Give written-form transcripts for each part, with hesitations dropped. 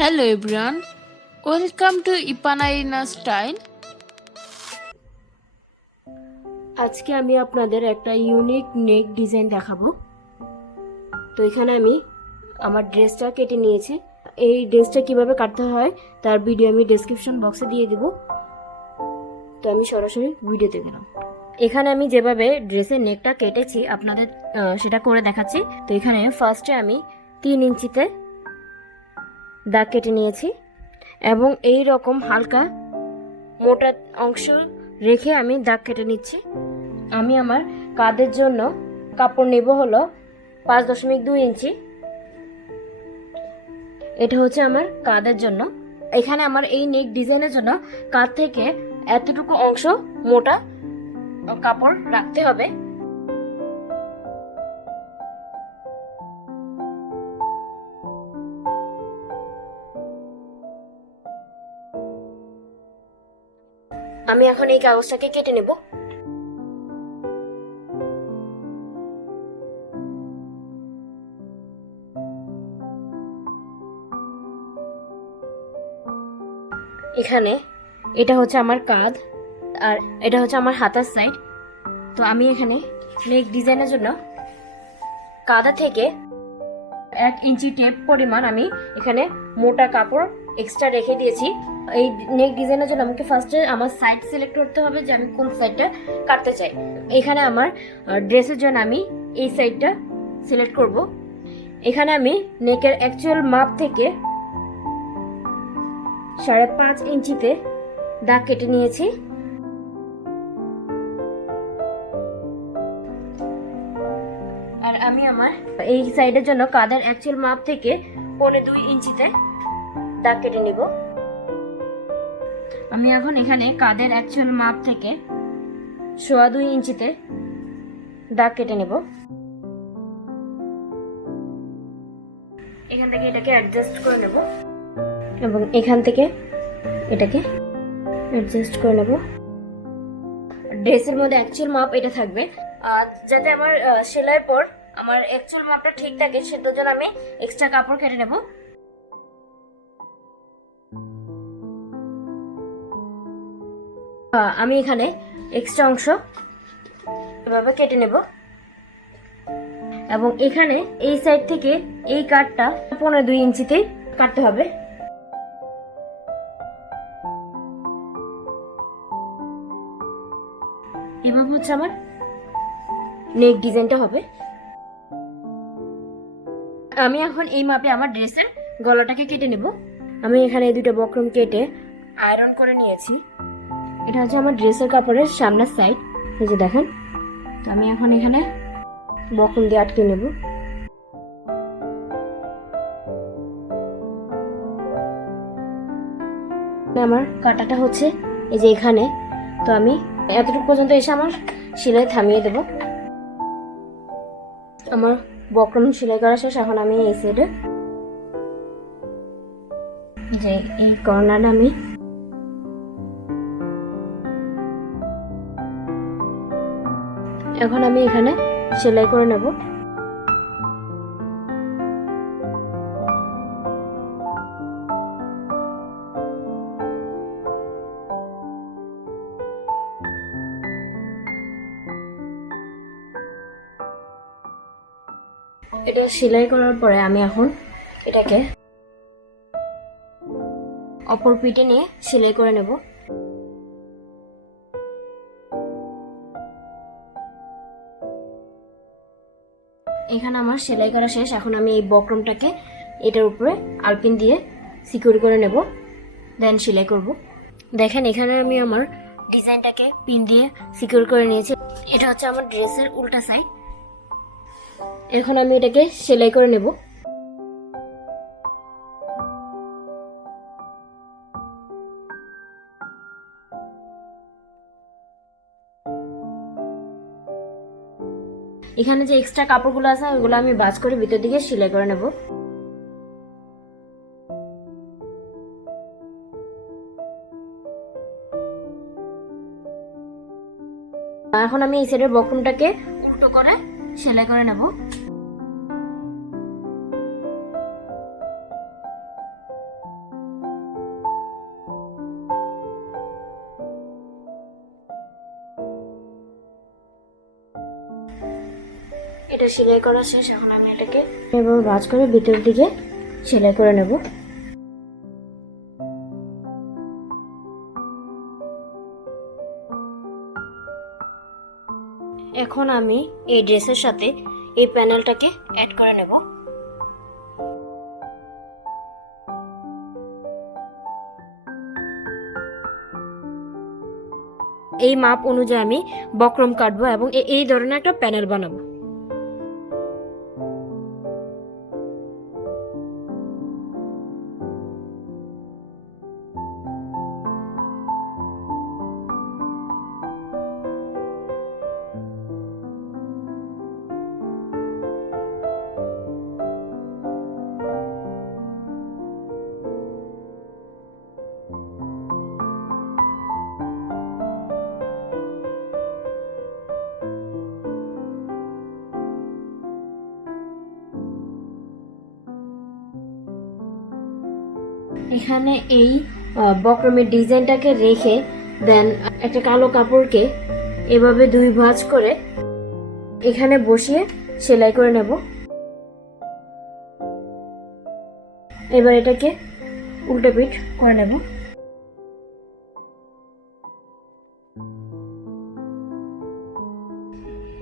Hello everyone, welcome to Epana-Erina Style. আজকে আমি আপনাদের একটা ইউনিক নেক ডিজাইন দেখাবো। তো এখানে আমি আমার ড্রেসটা কেটে নিয়েছি। এই ড্রেসটা কিভাবে কাটতে হয় তার ভিডিও আমি ডেসক্রিপশন বক্সে দিয়ে দেব। তো আমি সরাসরি ভিডিওতে গেলাম। এখানে আমি যেভাবে ড্রেসের নেকটা কেটেছি আপনাদের সেটা করে দেখাচ্ছি। তো এখানে ফার্স্টে আমি 3 ইঞ্চিতে দাগ কেটে নিয়েছি এবং এই রকম হালকা মোটা অংশ রেখে আমি দাগ কেটে নিচ্ছি। আমি আমার কাঁধের জন্য কাপড় নেব হলো 5.2 ইঞ্চি। এটা হচ্ছে আমার কাঁধের জন্য। এখানে আমার এই নেক ডিজাইনের জন্য কাঁধ থেকে এতটুকু অংশ মোটা কাপড় রাখতে হবে। আমি এখন এই কাগজটাকে কেটে নেব। এখানে এটা হচ্ছে আমার কাঁধ আর এটা হচ্ছে আমার হাতার সাইড। তো আমি এখানে নেক ডিজাইনের জন্য কাঁধা থেকে 1 ইঞ্চি টেপ পরিমাণ আমি এখানে মোটা কাপড় এক্সট্রা রেখে দিয়েছি। এই নেক ডিজাইনের জন্য আমাকে ফার্স্টে আমার সাইড সিলেক্ট করতে হবে যে আমি কোন সাইডটা কাটতে চাই। এখানে আমার ড্রেসের জন্য আমি এই সাইডটা সিলেক্ট করব। এখানে আমি নেকের অ্যাকচুয়াল মাপ থেকে 5.5 ইঞ্চিতে দাগ কেটে নিয়েছি। আর আমি আমার এই সাইডের জন্য কাঁধের অ্যাকচুয়াল মাপ থেকে 1.25 ইঞ্চিতে দাগ কেটে নিব। আমি এখন এখানে কাঁধের অ্যাকচুয়াল মাপ থেকে 2.25 ইঞ্চিতে দাগ কেটে নেব। এখান থেকে এটাকে অ্যাডজাস্ট করে নেব এবং এখান থেকে এটাকে অ্যাডজাস্ট করে নেব। ড্রেসের মধ্যে অ্যাকচুয়াল মাপ এটা থাকবে। যাতে আমার সেলাইয়ের পর আমার অ্যাকচুয়াল মাপটা ঠিক থাকে সেটার জন্য আমি এক্সট্রা কাপড় কেটে নেব। আমি এখানে এক্সট্রা অংশ এভাবে কেটে নেব এবং এখানে এই সাইড থেকে এই কাটটা 1.25 ইঞ্চিতে কাটতে হবে। এভাবে হচ্ছে আমার নেক ডিজাইনটা হবে। আমি এখন এই মাপে আমার ড্রেসের গলাটাকে কেটে নেব। আমি এখানে এই দুটো বক্রম কেটে আয়রন করে নিয়েছি। এটা হচ্ছে আমার ড্রেসের কাপড়ের সামনের সাইড, এই যে দেখেন। তো আমি এখন এখানে বক্রম দিয়ে আটকে নেব। আমার কাটাটা হচ্ছে এই যে এখানে। তো আমি এতটুকু পর্যন্ত এসে আমার সেলাই থামিয়ে দেব। আমার বক্রম সেলাই করা শেষ। এখন আমি এই সাইডে যে এই কর্নারটা আমি এখন আমি এখানে সেলাই করে নেব। এটা সেলাই করার পরে আমি এখন এটাকে অপর পিঠে নিয়ে সেলাই করে নেব। এখানে আমার সেলাই করা শেষ। এখন আমি এই বক্রমটাকে এটার উপরে আলপিন দিয়ে সিকিউর করে নেব, দেন সেলাই করব। দেখেন এখানে আমি আমার ডিজাইনটাকে পিন দিয়ে সিকিউর করে নিয়েছি। এটা হচ্ছে আমার ড্রেসের উল্টা সাইড। এখন আমি এটাকে সেলাই করে নেব। এখানে যে এক্সট্রা কাপড়গুলো আছে ওগুলো আমি ভাঁজ করে ভিতর দিকে সেলাই করে নেব। এখন আমি এই সাইডের বক্রমটাকে উল্টো করে সেলাই করে নেব। এটা সেলাই করা শেষ। এখন আমি এটাকে এভাবে ভাঁজ করে ভিতরের দিকে সেলাই করে নেব। এখন আমি এই ড্রেসের সাথে এই প্যানেলটাকে অ্যাড করে নেব। এই মাপ অনুযায়ী আমি বক্রম কাটবো এবং এই ধরনের একটা প্যানেল বানাবো। এখানে এই বক্রমের ডিজাইনটাকে রেখে দেন একটা কালো কাপড়কে এভাবে দুই ভাঁজ করে এখানে বসিয়ে সেলাই করে নেব। এবার এটাকে উল্টো পিঠ করে নেব।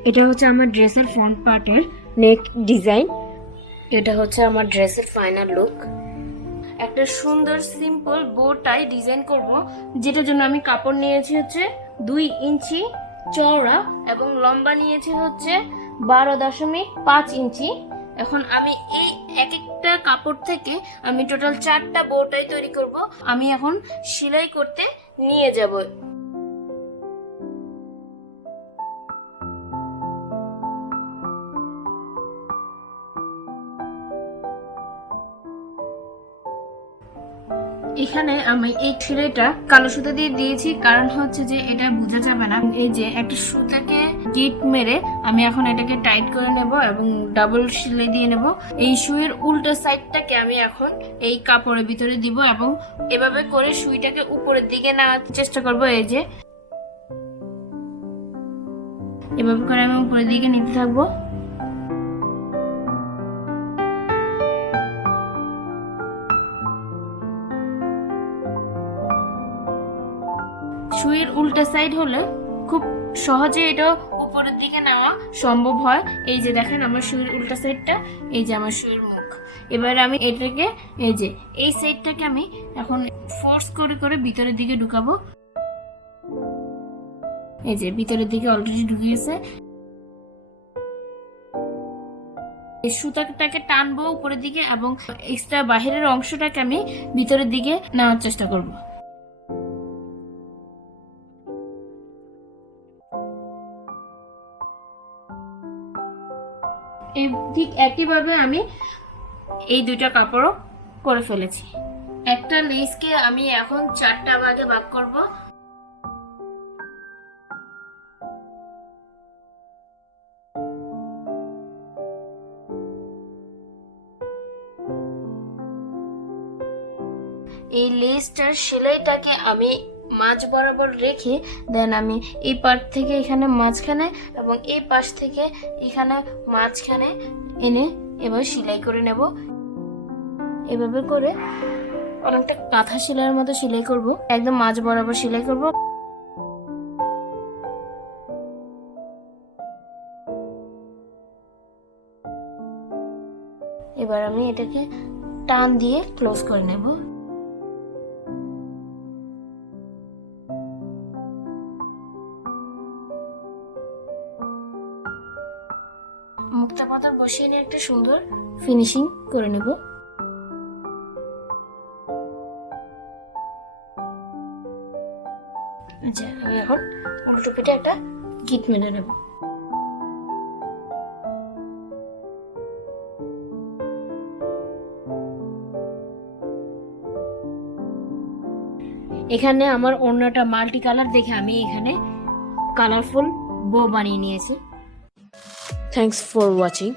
এটা হচ্ছে আমার ড্রেসের ফ্রন্ট পার্টের নেক ডিজাইন। এটা হচ্ছে আমার ড্রেসের ফাইনাল লুক। একটা সুন্দর সিম্পল বো টাই ডিজাইন করব, যেটার জন্য আমি কাপড় নিয়েছি হচ্ছে 2 ইঞ্চি চওড়া এবং লম্বা নিয়েছি হচ্ছে 12.5 ইঞ্চি। এখন আমি এই এক একটা কাপড় থেকে আমি টোটাল 4টা বো টাই তৈরি করব। আমি এখন সেলাই করতে নিয়ে যাব। এখানে আমি এই সেলাইটা কালো সুতা দিয়ে দিয়েছি, কারণ হচ্ছে যে এটা বোঝা যাবে না। এই যে একটা সুতাকে গিট মেরে আমি এখন এটাকে টাইট করে নেব এবং ডাবল সেলাই দিয়ে নেব। এই সুইয়ের উল্টো সাইডটাকে আমি এখন এই কাপড়ের ভিতরে দিব এবং এভাবে করে সুইটাকে উপরের দিকে নেওয়ার চেষ্টা করব। এই যে এভাবে করে আমি উপরের দিকে নিতে থাকবো। সুইয়ের উল্টা সাইড হলে খুব সহজে এটা উপরের দিকে নেওয়া সম্ভব হয়। এই যে দেখেন আমার সুইয়ের উল্টা সাইডটা, এই যে আমার সুইয়ের মুখ। এবার আমি এটাকে এই যে এই সাইডটাকে আমি এখন ফোর্স করে করে ভিতরের দিকে ঢুকাবো। এই যে ভিতরের দিকে অলরেডি ঢুকে গেছে। এই সুতাটাকে টানবো উপরের দিকে এবং এক্সট্রা বাহিরের অংশটাকে আমি ভিতরের দিকে নেওয়ার চেষ্টা করব। এই ঠিক একইভাবে আমি এই দুইটা কাপড়ও করে ফেলেছি। একটা লেসকে আমি এখন 4টা ভাগে ভাগ করব। এই লেসটার সেলাইটাকে আমি মাঝ বরাবর রেখে দেন আমি এই পাশ থেকে এখানে মাঝখানে এবং এই পাশ থেকে এখানে মাঝখানে এনে এবার সেলাই করে নেব। এভাবে করে অনেকটা কাঁথা সেলাইয়ের মতো সেলাই করব, একদম মাঝ বরাবর সেলাই করব। এবার আমি এটাকে টান দিয়ে ক্লোজ করে নেব। মুক্তা পাতা বসিয়ে নিয়ে একটা সুন্দর ফিনিশিং করে নেব। আচ্ছা, আমি এখন উল্টো পিঠে একটা গিট মেরে নেব। এখানে আমার ওড়নাটা মাল্টি কালার দেখে আমি এখানে কালারফুল বো বানিয়ে নিয়েছি। Thanks for watching.